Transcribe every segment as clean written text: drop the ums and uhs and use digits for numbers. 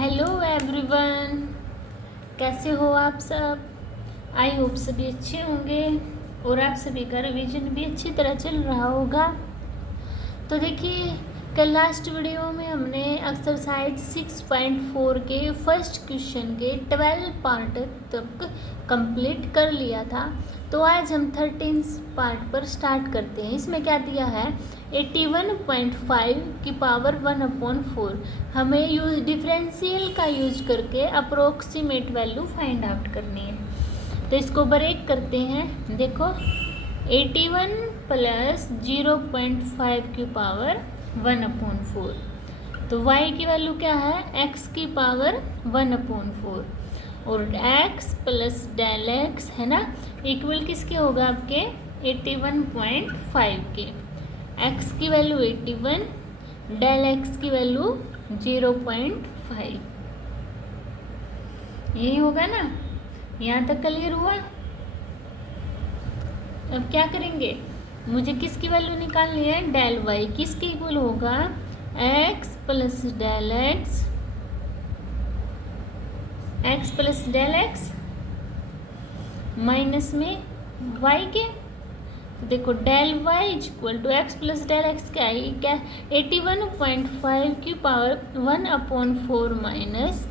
Hello everyone, कैसे हो आप सब। आई होप सभी अच्छे होंगे और आप सभी का रिवीजन भी अच्छी तरह चल रहा होगा। तो देखिए, कल लास्ट वीडियो में हमने एक्सरसाइज 6.4 के फर्स्ट क्वेश्चन के 12 पार्ट तक कंप्लीट कर लिया था। तो आज हम 13 पार्ट पर स्टार्ट करते हैं। इसमें क्या दिया है, 81.5 की पावर 1/4 हमें यूज डिफरेंशियल का यूज करके अप्रोक्सीमेट वैल्यू फाइंड आउट करनी है। तो इसको ब्रेक करते हैं। देखो, 81 प्लस 0.5 की पावर 1/4, तो y की वैल्यू क्या है, x की पावर 1/4 और x प्लस डेल x है ना, इक्वल किसके होगा आपके 81.5 के। x की वैल्यू 81, डेल x की वैल्यू 0.5, यही होगा ना। यहाँ तक क्लियर हुआ। अब क्या करेंगे, मुझे किसकी वैल्यू निकालनी है, डेल y किसके इक्वल होगा, x plus del x, x plus del x minus में y के। तो देखो, del y equal to x plus del x क्या है, क्या 81.5 की पावर 1/4 माइनस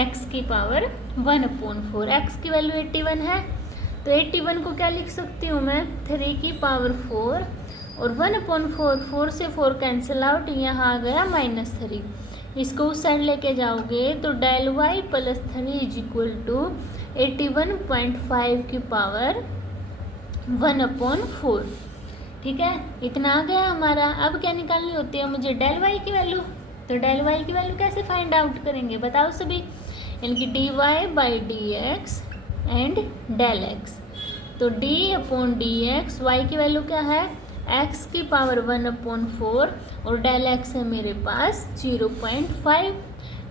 x की पावर 1/4। x की वैल्यू 81 है, तो 81 को क्या लिख सकती हूँ मैं, 3 की पावर 4 और 1/4, 4 से 4 कैंसिल आउट, यहाँ आ गया -3। इसको उस साइड लेके जाओगे तो del y plus 3 is equal to 81.5 की पावर 1/4। ठीक है, इतना आ गया हमारा। अब क्या निकालनी होती है मुझे, डेल y की वैल्यू। तो डेल y की वैल्यू कैसे फाइंड आउट करेंगे बताओ सभी, यानी dy by d x and del x। तो d/dx, y की वैल्यू क्या है, x की पावर 1/4 और डेल x है मेरे पास 0.5।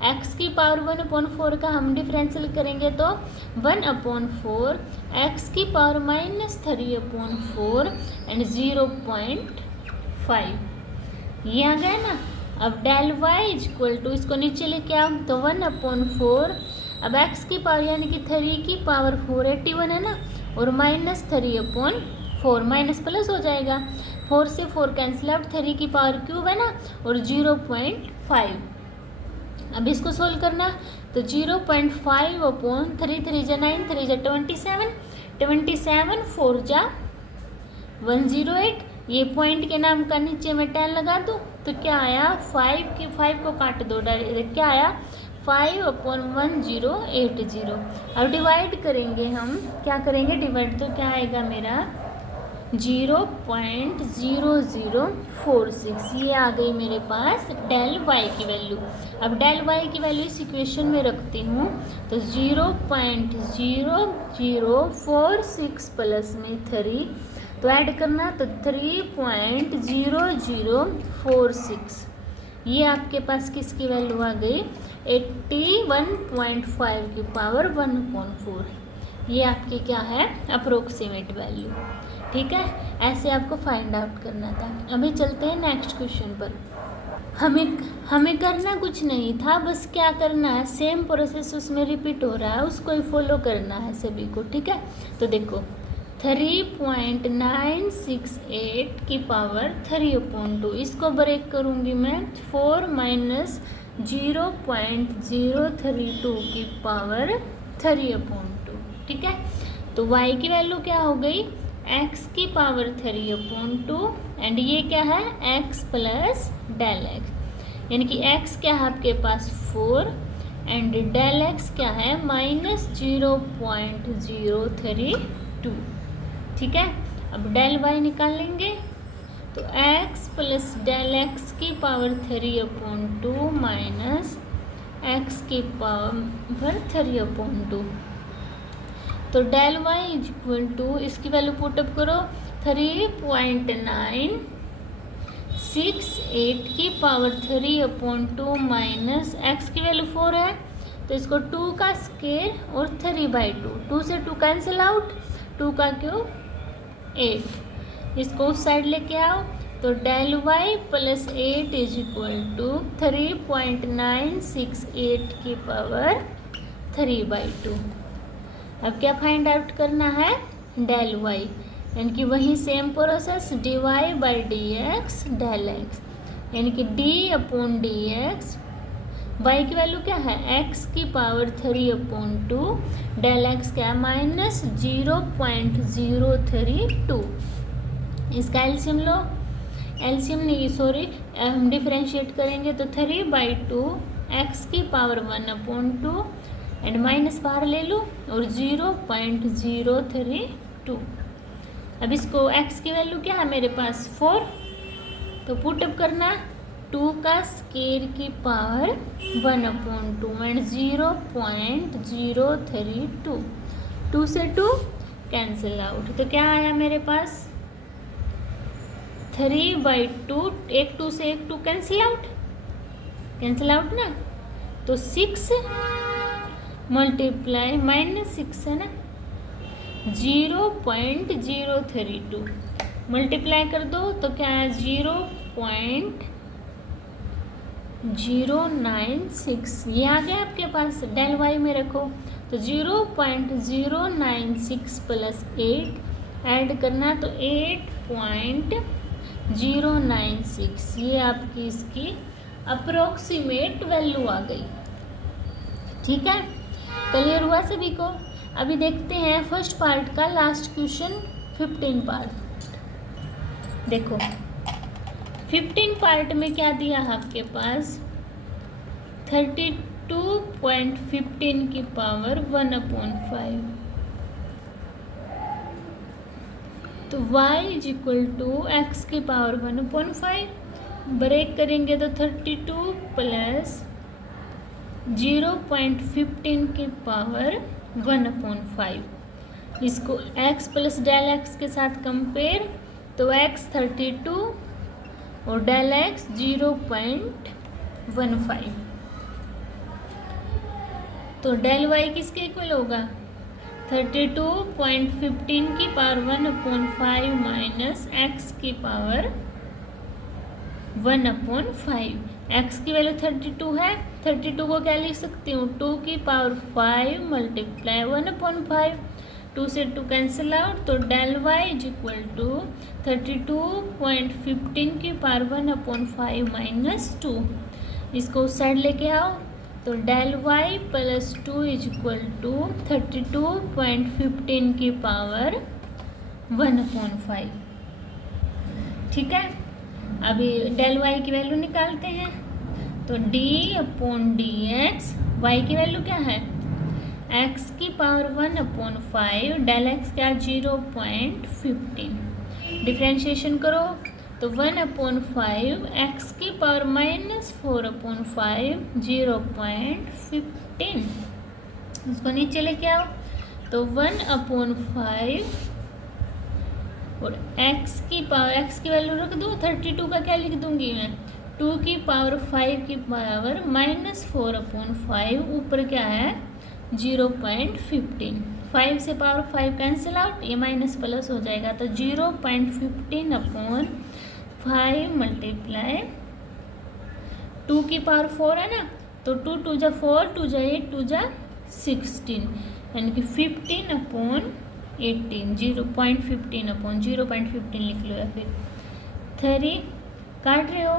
x की पावर 1/4 का हम डिफरेंशियल करेंगे तो 1/4, x की पावर -3/4 एंड 0.5, ये आ गया ना। अब डेल y इक्वल टू, इसको नीचे लेके आओ तो 1/4, अब x की पावर यानी कि 3 की पावर 4, 81 है ना, और -3/4, माइनस प्लस हो जाएगा, 4 से 4 कैंसिल आउट, 3 की पावर क्यूब है ना, और 0.5। अब इसको सोल्व करना, तो 0.5/3, 3 जा 9, 3 जा 27, 27 4 जा 108। ये पॉइंट के नाम का नीचे में 10 लगा दूँ तो क्या आया, 5 को काट दो डायरेक्ट, क्या आया 5/1080। अब डिवाइड करेंगे हम, क्या करेंगे डिवाइड, तो क्या आएगा मेरा 0.0046, ये आ गई मेरे पास डेल y की वैल्यू। अब डेल y की वैल्यू इस इक्वेशन में रखती हूँ, तो 0.0046 प्लस में 3, तो ऐड करना, तो 3.0046, ये आपके पास किसकी वैल्यू आ गई, 81.5 की पावर 1/4, ये आपकी क्या है, अप्रोक्सीमेट वैल्यू। ठीक है, ऐसे आपको फाइंड आउट करना था। अभी चलते हैं नेक्स्ट क्वेश्चन पर। हमें करना कुछ नहीं था, बस क्या करना है, सेम प्रोसेस उसमें रिपीट हो रहा है, उसको ही फॉलो करना है सभी को। ठीक है, तो देखो 3.968 की पावर 3/2, इसको ब्रेक करूँगी मैं, 4 माइनस 0.032 की पावर 3/2। ठीक है, तो y की वैल्यू क्या हो गई, x की पावर 3/2 एंड ये क्या है, x प्लस डेल x, यानी कि x क्या है आपके पास 4 एंड डेल x क्या है -0.032। ठीक है, अब डेल y निकाल लेंगे, तो x प्लस डेल x की पावर 3/2 माइनस x की पावर 3/2, तो डेल y इक्वल टू, इसकी वैल्यू पुटअप करो, 3.968 की पावर 3/2 माइनस x की वैल्यू 4 है, तो इसको 2 का स्क्वायर और 3/2, 2 से 2 कैंसिल आउट, 2 का क्यूब 8, इसको उस साइड लेके आओ, तो तो del y plus 8 is equal to 3.968 की पावर 3/2। अब क्या फाइंड आउट करना है, डेल वाई, यानी कि वही same process dy by d x del x, यानी कि d/dx, y की वैल्यू क्या है x की पावर 3/2, डेल x क्या है -0.032। इसका एलसीएम लो, एलसीएम नहीं सॉरी हम डिफरेंशिएट करेंगे तो 3/2 x की पावर 1/2 एंड माइनस बाहर ले लो और 0.032। अब इसको x की वैल्यू क्या है मेरे पास 4, तो पुटअप करना 2 का स्केयर की पावर 1/2 एंड 0.032। 2 से 2 कैंसिल आउट, तो क्या आया मेरे पास 3/2, एक 2 से एक 2 कैंसिल आउट ना, तो 6 मल्टीप्लाई -6 है ना 0.032 मल्टीप्लाई कर दो तो क्या है 0.096, ये आ गया आपके पास, डेल वाई में रखो तो 0.096 प्लस 8 ऐड करना तो 8.096, ये आपकी इसकी अप्रोक्सीमेट वैल्यू आ गई। ठीक है, क्लियर हुआ सभी को। अभी देखते हैं फर्स्ट पार्ट का लास्ट क्वेश्चन 15 पार्ट। देखो 15 पार्ट में क्या दिया है आपके पास 32.15 की पावर 1/5, तो y is equal to x की पावर 1/5, ब्रेक करेंगे तो 32 प्लस 0.15 की पावर 1/5, इसको x प्लस डेल x के साथ कंपेयर तो x 32 और डेल x 0.15, तो डेल y किसके इक्वल होगा 32.15 की पावर 1/5 माइनस x की पावर 1/5, x की वैल्यू 32 है, 32 को क्या लिख सकती हूँ 2 की पावर 5 मल्टीप्लाई 1/5, 2 से 2 कैंसिल आउट, तो del y is equal to 32.15 की पावर 1/5 माइनस 2, इसको उस साइड लेके आओ तो del y plus 2 is equal to 32.15 की पावर 1/5। ठीक है, अभी डेल y की वैल्यू निकालते हैं तो d/dx, y की वैल्यू क्या है x की पावर 1/5, डेल x क्या 0.15, डिफ्रेंशिएशन करो तो 1/5 x की पावर -4/5 0.15, इसको नीचे लेके आओ तो 1/5 और x की वैल्यू रख दो, 32 का क्या लिख दूंगी मैं 2 की पावर 5 की पावर -4/5, ऊपर क्या है 0.15, 5 से पावर 5 कैंसिल आउट, ये माइनस प्लस हो जाएगा तो 0.15/5 मल्टीप्लाई 2 की पावर 4 है ना, तो 2 2 जा 4, 2 जा 8, 2 जा 16, यानी कि 15/18, 0.15 लिख लो या फिर 3 काट रहे हो,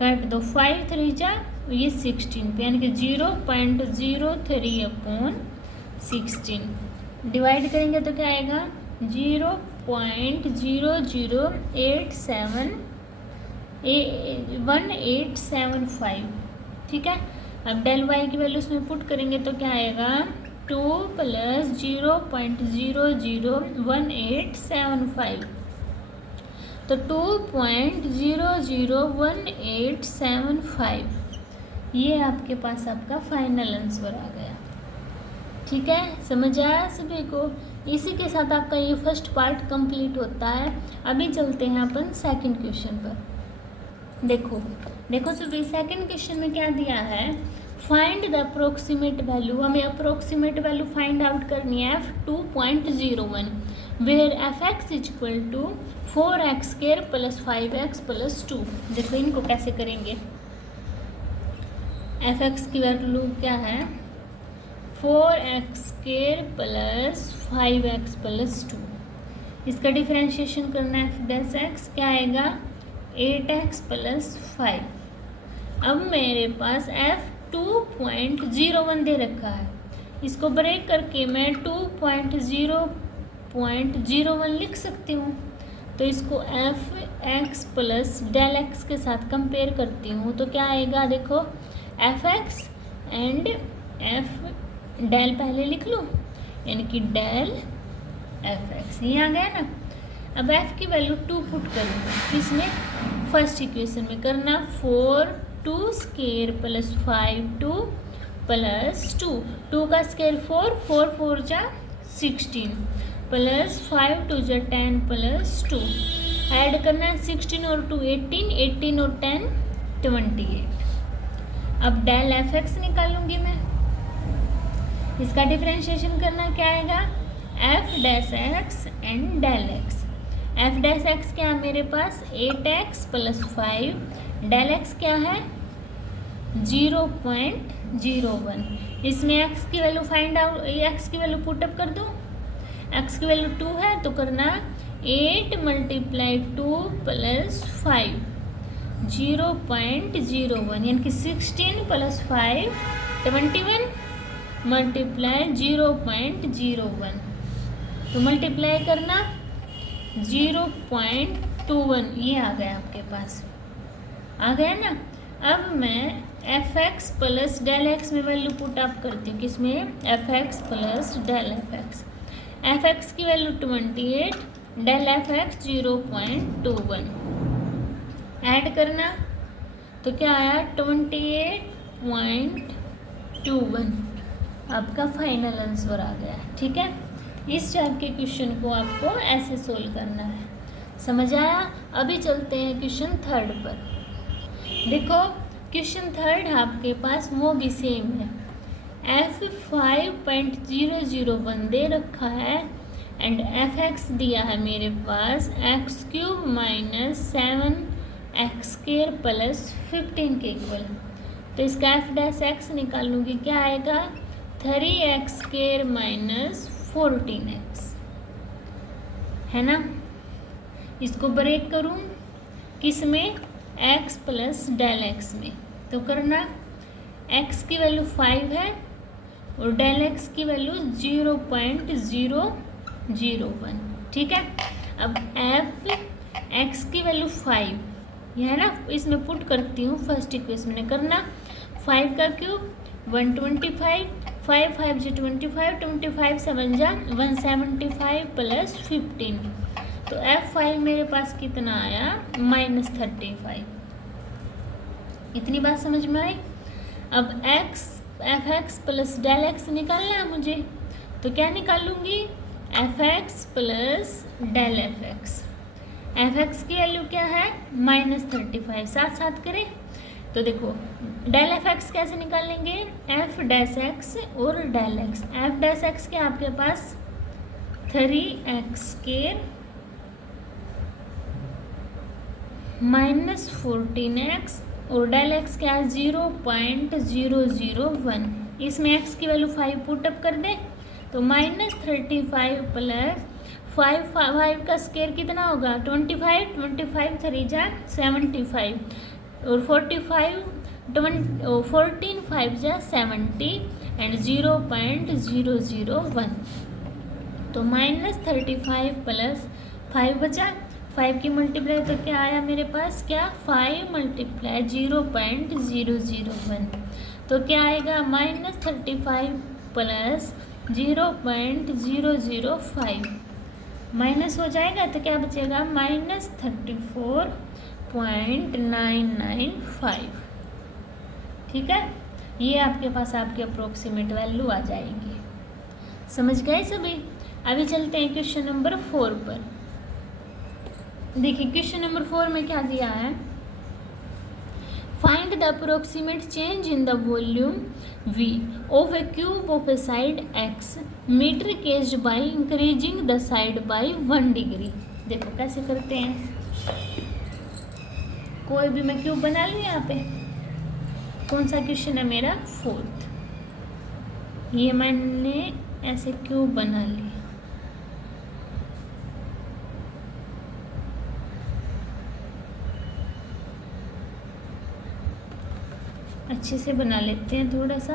काट दो 5 3 जा ये 16 पे, यानी कि 0.03/16 डिवाइड करेंगे तो क्या आएगा 0.00875। ठीक है, अब डेल वाई की वैल्यू इसमें पुट करेंगे तो क्या आएगा 2 प्लस 0.001875, तो 2.001875, ये आपके पास आपका फाइनल आंसर आ गया। ठीक है, समझ आया सभी को। इसी के साथ आपका ये फर्स्ट पार्ट कंप्लीट होता है। अभी चलते हैं अपन सेकंड क्वेश्चन पर। देखो सभी सेकंड क्वेश्चन में क्या दिया है, फाइंड द अप्रोक्सीमेट वैल्यू, हमें अप्रोक्सीमेट वैल्यू फाइंड आउट करनी है 2.01। Where f x is equal to 4x² plus 5x plus 2। देखो इनको कैसे करेंगे। एफ एक्स की वैल्यू क्या है 4x² प्लस 5x प्लस 2। इसका डिफरेंशिएशन करना है एफ डैश एक्स, क्या आएगा 8x प्लस 5। अब मेरे पास f 2.01 दे रखा है, इसको ब्रेक करके मैं 2.0.01 लिख सकती हूँ। तो इसको f x plus del x के साथ कंपेयर करती हूँ तो क्या आएगा, देखो f x and f del पहले लिख लो, यानी कि डेल एफ एक्स, ये आ गया ना। अब f की वैल्यू 2 पुट करूँगी इसमें, फर्स्ट इक्वेशन में करना 4 प्लस 5 प्लस 2 का स्केयर 4 4 जा 16 प्लस 5 2 जा 10 प्लस 2। ऐड करना है 16 और 2 18 और 10 28। अब डेल एफ एक्स निकालूंगी मैं, इसका डिफरेंशिएशन करना क्या आएगा f dash x and del x. F dash x क्या है मेरे पास 8x प्लस 5, डेल एक्स क्या है 0.01। इसमें x की वैल्यू फाइंड आउट, x की वैल्यू पुटअप कर दो। x की वैल्यू 2 है तो करना 8 × 2 प्लस 5 0.01, यानी कि 16 प्लस 5 21 मल्टीप्लाई 0.01। तो मल्टीप्लाई करना 0.21, ये आ गया आपके पास, आ गया ना। अब मैं F x plus del X में वैल्यू पुट अप करती हूँ, किसमें F x plus del F X. F X की value 28, del F X 0.21। Add करना तो क्या आया 28.21, आपका फाइनल आंसर आ गया। ठीक है, इस टाइप के क्वेश्चन को आपको ऐसे सोल्व करना है, समझ आया। अभी चलते हैं क्वेश्चन थर्ड पर। देखो क्वेश्चन थर्ड आपके पास वो भी सेम है, एफ 5.001 दे रखा है एंड एफ एक्स दिया है मेरे पास x³ माइनस 7x² प्लस 15 के इक्वल। तो इसका एफ डैश एक्स निकालूंगी, क्या आएगा 3x² माइनस 14x, है ना। इसको ब्रेक करूँ किस में x प्लस डेल एक्स में, तो करना x की वैल्यू 5 है और डेल एक्स की वैल्यू 0.001। ठीक है, अब एफ एक्स की वैल्यू 5 यह है ना, इसमें पुट करती हूँ फर्स्ट इक्वेशन में। करना 5 का क्यूब 125, 5 5 जा 25, 25 7 जा 175 प्लस 15। तो F5 मेरे पास कितना आया -35। इतनी बात समझ में आई। अब F x plus del X निकालना है मुझे, तो क्या निकालूंगी F x plus del F X. F X की वैल्यू क्या है -35, साथ साथ करें तो देखो डेल एफ एक्स कैसे निकालेंगे, एफ डैश एक्स और del x. F dash x क्या आपके पास 3x² माइनस 14x और डेल एक्स क्या है 0.001। इसमें x की वैल्यू 5 पुटअप कर दें तो -35 प्लस 5 का स्केयर कितना होगा 25, 25 3 जा 75 और 45 14 5 जा 70 एंड 0.001। तो -35 प्लस 5 बचा, 5 की मल्टीप्लाई तो क्या आया मेरे पास, क्या 5 × 0.001। तो क्या आएगा -35 प्लस 0.005 माइनस हो जाएगा तो क्या बचेगा -34.995। ठीक है, ये आपके पास आपकी अप्रोक्सीमेट वैल्यू आ जाएगी। समझ गए सभी। अभी चलते हैं क्वेश्चन नंबर 4 पर। देखिए क्वेश्चन नंबर 4 में क्या दिया है, Find the approximate change in the volume V of a cube of a side x meter caged by increasing the side by 1 degree। देखो कैसे करते हैं, कोई भी मैं क्यूब बना लूँ यहाँ पे। कौन सा क्वेश्चन है मेरा? 4th। ये मैंने ऐसे क्यूब बना लिया। अच्छे से बना लेते हैं थोड़ा सा।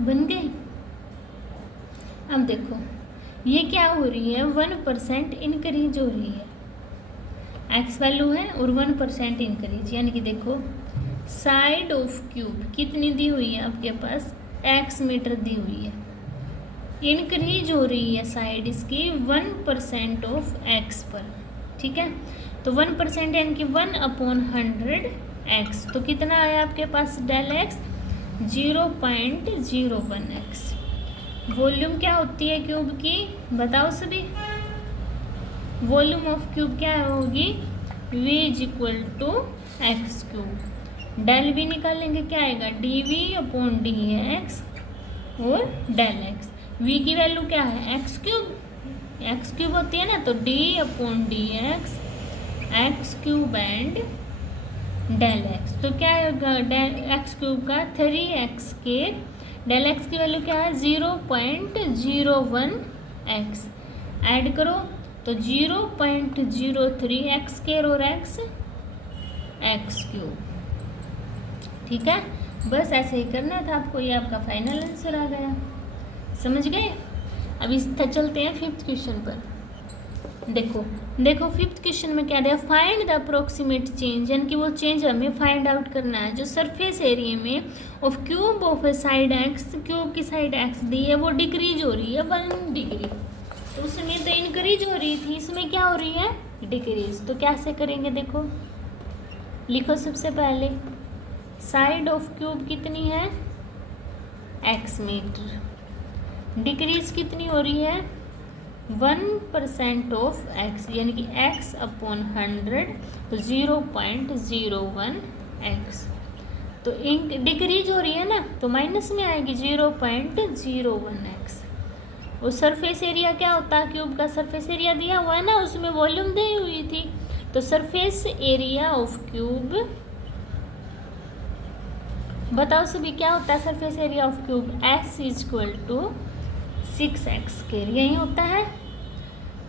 बन गए। अब देखो ये क्या हो रही है, 1% इंक्रीज हो रही है। एक्स वैल्यू है और 1% इंक्रीज, यानी कि देखो साइड ऑफ क्यूब कितनी दी हुई है आपके पास, एक्स मीटर दी हुई है। इंक्रीज हो रही है साइड इसकी 1% ऑफ एक्स पर, ठीक है। तो 1% यानी कि 1/100 एक्स, तो कितना आया आपके पास डेल एक्स? 0.01 एक्स। वॉल्यूम क्या होती है क्यूब की, बताओ सभी। वॉल्यूम ऑफ क्यूब क्या होगी? v = x³। डेल वी निकालेंगे, क्या आएगा? dv/dx और डेल एक्स। v की वैल्यू क्या है? x³ होती है ना, तो d/dx x³ and del x. तो क्या होगा डेल x³ का? 3x²। डेल एक्स की वैल्यू क्या है? 0.01 एक्स। ऐड करो तो 0.03 x² और x³, ठीक है। बस ऐसे ही करना था आपको, ये आपका फाइनल आंसर आ गया। समझ गए? अब इस चलते हैं 5th क्वेश्चन पर। देखो 5th क्वेश्चन में क्या दिया? फाइंड द अप्रोक्सीमेट चेंज, यानी कि वो चेंज हमें फाइंड आउट करना है जो सरफेस एरिया में of cube of a side x, cube की साइड एक्स दी है वो डिक्रीज हो रही है 1 डिग्री। तो उसमें तो इंक्रीज हो रही थी, इसमें क्या हो रही है? डिक्रीज। तो कैसे करेंगे देखो, लिखो सबसे पहले साइड ऑफ क्यूब कितनी है? X metre. डिक्रीज कितनी हो रही है? 1% ऑफ एक्स, यानी कि x/100, तो 0.01 एक्स। तो डिक्रीज हो रही है ना, तो माइनस में आएगी 0.01 एक्स। और सरफेस एरिया क्या होता है? क्यूब का सरफेस एरिया दिया हुआ है ना, उसमें वॉल्यूम दी हुई थी। तो सरफेस एरिया ऑफ क्यूब, बताओ सभी क्या होता है surface area of cube? s = 6x², यही होता है।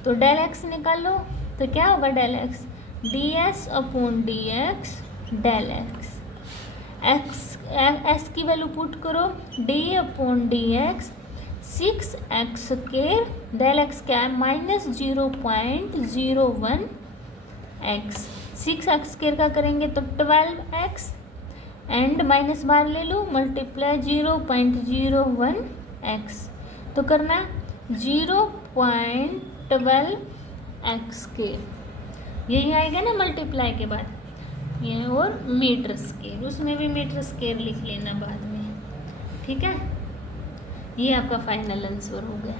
तो डेल एक्स निकाल लो, तो क्या होगा del x? ds/dx del x. S की वैल्यू पुट करो, d/dx 6x²। डेल एक्स क्या है? -0.01 एक्स। 6x² का करेंगे तो 12x, एंड माइनस बाहर ले लो, मल्टीप्लाई 0.01 एक्स। तो करना 0.12 x², यही आएगा ना मल्टीप्लाई के बाद ये, और मीटर स्केयर, उसमें भी मीटर स्केयर लिख लेना बाद में, ठीक है। ये आपका फाइनल आंसर हो गया।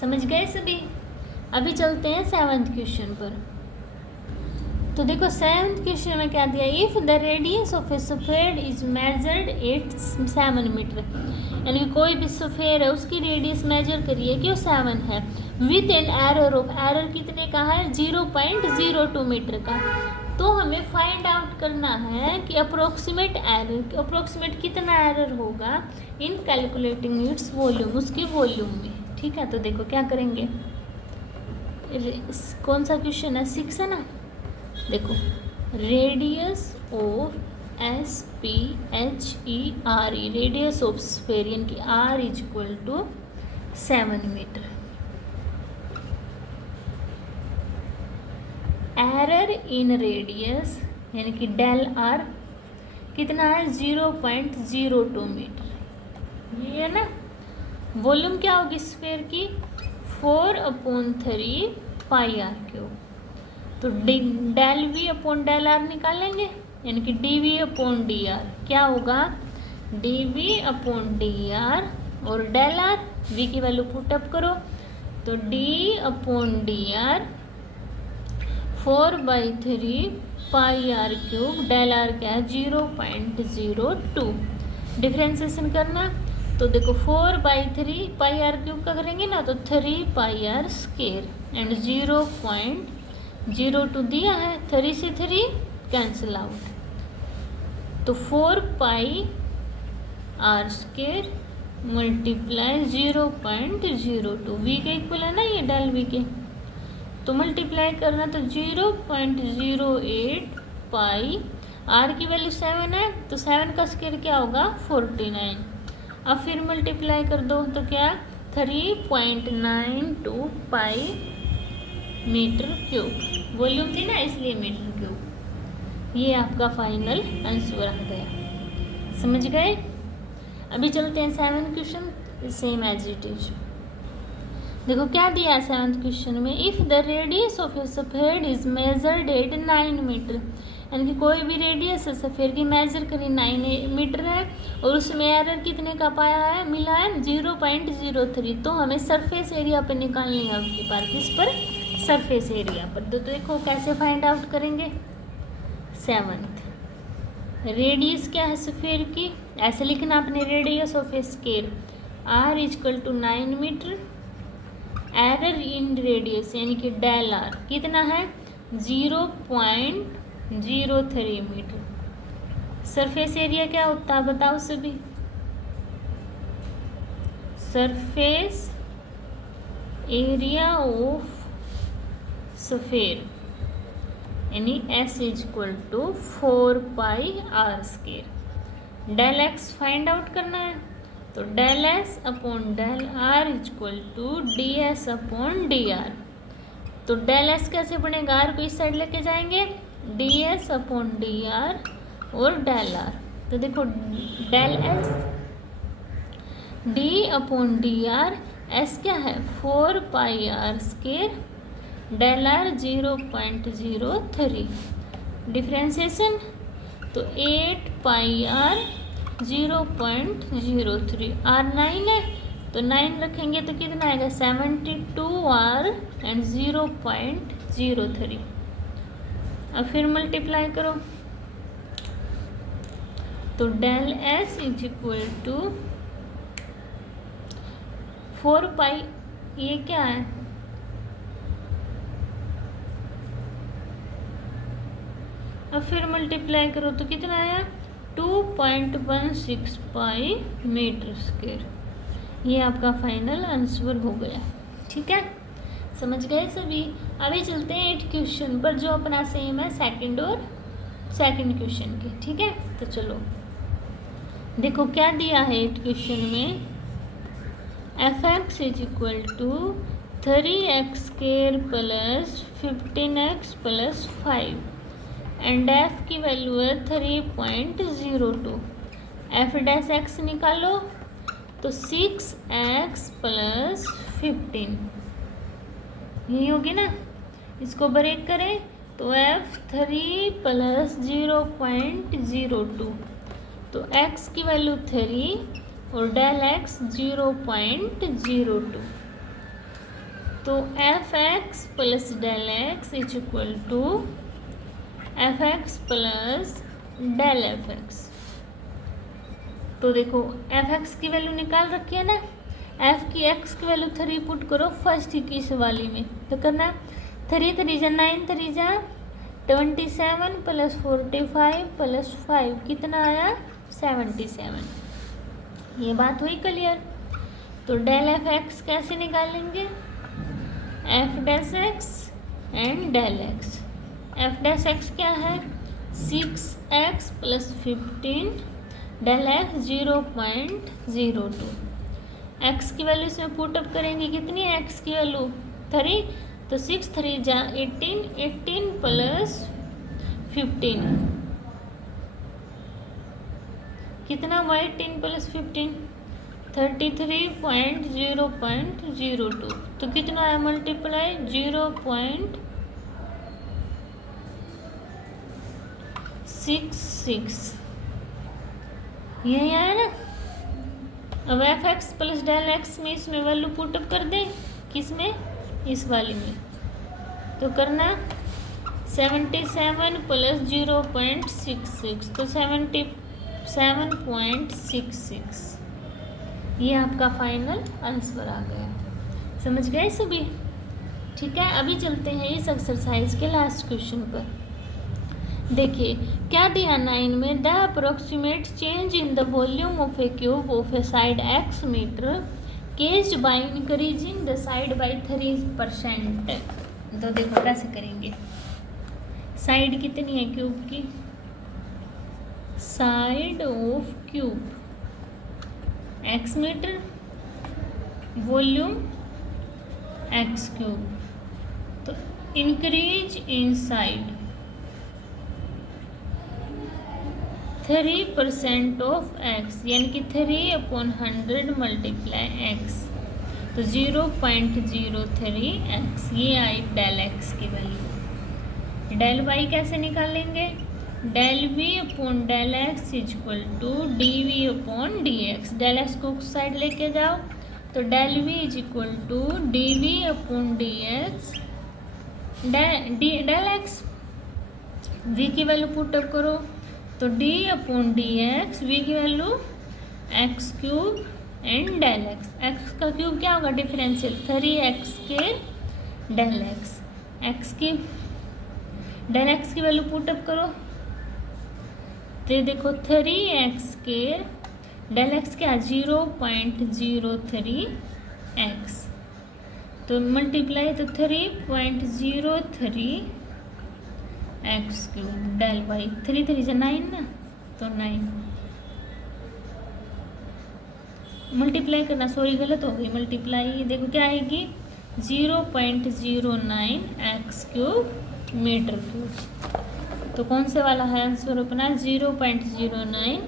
समझ गए सभी? अभी चलते हैं 7th क्वेश्चन पर। तो देखो 7th क्वेश्चन में क्या दिया? इफ़ द रेडियस ऑफ ए सफेद इज मेजर्ड एट 7 मीटर, यानी कि कोई भी सफेद है उसकी रेडियस मेजर करिए कि वो 7 है, with an error of, error कितने का है? 0.02 मीटर का। तो हमें फाइंड आउट करना है कि अप्रोक्सीमेट एरर, अप्रोक्सीमेट कितना एरर होगा इन कैलकुलेटिंग इट्स वॉल्यूम, उसकी वॉल्यूम में, ठीक है। तो देखो क्या करेंगे, कौन सा क्वेश्चन है? 6 है ना। देखो radius of SPHERE, radius of sphere, यानी कि R = 7 metre. Error in radius यानी कि डेल R कितना है? 0.02 मीटर, ये है ना। वॉल्यूम क्या होगी स्फेयर की? 4/3 πr³। तो डेल V/डेल R निकालेंगे, यानी कि dV/dr क्या होगा? dV/dr और डेल आर, वी की वैल्यू पुटअप करो तो D upon D R 4/3 pi R cube, del R क्या है 0.02। डिफ्रेंसिएशन करना तो देखो 4/3 पाई आर क्यूब का करेंगे ना तो 3 पाई आर स्केयर एंड 0.02 दिया है, 3 से 3 कैंसिल आउट तो 4 pi R square multiply 0.02, we के इक्वल है ना ये डेल वी के, तो मल्टीप्लाई करना तो 0.08 पाई, आर की वैल्यू 7 है तो 7 का स्केयर क्या होगा 49। अब फिर मल्टीप्लाई कर दो तो क्या 3.92 पाई मीटर क्यूब, वॉल्यूम थी ना इसलिए मीटर क्यूब। ये आपका फाइनल आंसर आ गया, समझ गए। अभी चलते हैं 7th question, same as it is. देखो क्या दिया है 7th क्वेश्चन में, if the radius of a sphere is measured at 9 metre, यानी कि कोई भी रेडियस है सफेयर की मेजर करी 9 मीटर है और उसमें एरर कितने का पाया है, मिला है 0.03, तो हमें सरफेस एरिया पर निकालनी है आपके पास, किस पर, सरफेस एरिया पर। तो देखो कैसे फाइंड आउट करेंगे। 7th रेडियस क्या है सफेयर की, ऐसे लिखना अपने radius of a sphere r equal to 9 metre, error in radius यानी कि डेल आर कितना है 0.03 मीटर। सरफेस एरिया क्या होता है बताओ सभी, सरफेस एरिया ऑफ सफेयर यानी S equal to 4 pi R square. Del X find out करना है तो del S upon del R equal to D S upon D R. तो डेल एस कैसे बनेगा, आर को इस साइड लेके जाएंगे, D S upon D R और डेल आर। तो देखो del S D upon D R, S क्या है 4 pi R square, del are 0.03। Differentiation तो 8 पाई आर 0.03, आर 9 है तो 9 रखेंगे तो कितना आएगा 72 आर एंड 0.03। अब फिर मल्टीप्लाई करो तो del S is equal to 4 pi, ये क्या है अब फिर मल्टीप्लाई करो तो कितना आया 2.16 पाई मीटर स्क्वायर। ये आपका फाइनल आंसर हो गया, ठीक है, समझ गए सभी। अभी चलते हैं 8th क्वेश्चन पर जो अपना सेम है सेकंड क्वेश्चन के, ठीक है। तो चलो देखो क्या दिया है 8th क्वेश्चन में, f(x) is equal to 3x square plus 15x plus 5 and f की वैल्यू है 3.02। f डैश x निकालो तो 6x प्लस 15, यही होगी ना। इसको ब्रेक करें तो f 3 प्लस 0.02, तो x की वैल्यू 3 और डेल x 0.02, तो f(x) plus del x is equal to f(x) plus del f(x). तो देखो f(x) की वैल्यू निकाल रखी है ना, f की x की वैल्यू 3 पुट करो फर्स्ट इक्कीस वाली में, तो करना 3 3 जा 9 3 जा 27 प्लस 45 प्लस 5 कितना आया 77। ये बात हुई क्लियर। तो डेल f(x) कैसे निकालेंगे, f dash x and del x। f dash x क्या है 6x plus 15, del x 0.02। x की वैल्यू इसमें पुटअप करेंगे, कितनी है x की वैल्यू 3, तो 6 3 जा 18, 18 प्लस 15 कितना 18 प्लस 15 33.0.02, तो कितना है मल्टीप्लाई 0.66, यही आया ना। अब F x plus del X में इसमें वैल्यू पुटअप कर दें, किस में, इस वाली में। तो करना 77 प्लस 0.66 तो 77.66, ये आपका फाइनल आंसर आ गया। समझ गए सभी? ठीक है, अभी चलते हैं इस एक्सरसाइज के लास्ट क्वेश्चन पर। देखिए क्या दिया 9 में, the approximate change in the volume of a cube of a side x metre caused by increasing the side by 3%। तो देखो कैसे करेंगे, साइड कितनी है क्यूब की, side of cube x metre, volume x cube, तो increase in side 3% of x, यानी कि 3/100 मल्टीप्लाई x, तो 0.03x, ये आई डेल x की वैल्यू। डेल y कैसे निकालेंगे, del v upon del x is equal to D V upon D x. Del x को उस साइड लेके जाओ, तो del v is equal to D V upon D x, del x v की value put up करो, तो d upon D X, V की value X cube and del X. X का क्यूब क्या होगा, डिफरेंशियल 3x के डेल एक्स, एक्स की del X की वैल्यू पुटअप करो, तो देखो 3x के डेल एक्स क्या 0.03x, तो मल्टीप्लाई तो 3.03 एक्स क्यूब डेल वाई, 3 3 से 9 ना, तो 9 मल्टीप्लाई करना, सॉरी गलत हो गई मल्टीप्लाई, देखो क्या आएगी 0.09 एक्स क्यूब मीटर क्यूब। तो कौन से वाला है आंसर अपना, 0.09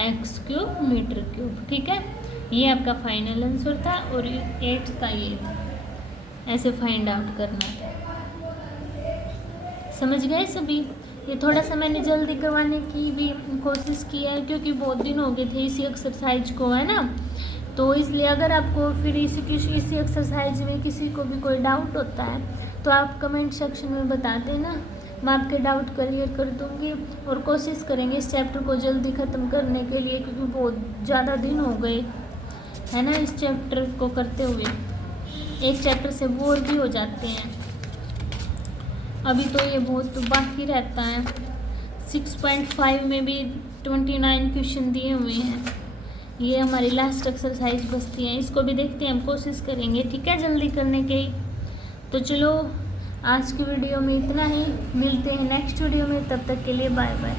एक्स क्यूब मीटर क्यूब। ठीक है, ये आपका फाइनल आंसर था, और 8 का ये ऐसे फाइंड आउट करना था। समझ गए सभी? ये थोड़ा सा मैंने जल्दी करवाने की भी कोशिश की है, क्योंकि बहुत दिन हो गए थे इसी एक्सरसाइज को, है ना, तो इसलिए अगर आपको फिर इसी एक्सरसाइज में किसी को भी कोई डाउट होता है तो आप कमेंट सेक्शन में बता देना, मैं आपके डाउट क्लियर कर दूँगी, और कोशिश करेंगे इस चैप्टर को जल्दी ख़त्म करने के लिए, क्योंकि बहुत ज़्यादा दिन हो गए है ना इस चैप्टर को करते हुए, एक चैप्टर से बोर भी हो जाते हैं। अभी तो ये बहुत बाकी रहता है, 6.5 में भी 29 क्वेश्चन दिए हुए हैं, ये हमारी लास्ट एक्सरसाइज बचती है, इसको भी देखते हैं, हम कोशिश करेंगे ठीक है जल्दी करने की। तो चलो आज की वीडियो में इतना ही, मिलते हैं नेक्स्ट वीडियो में, तब तक के लिए बाय बाय।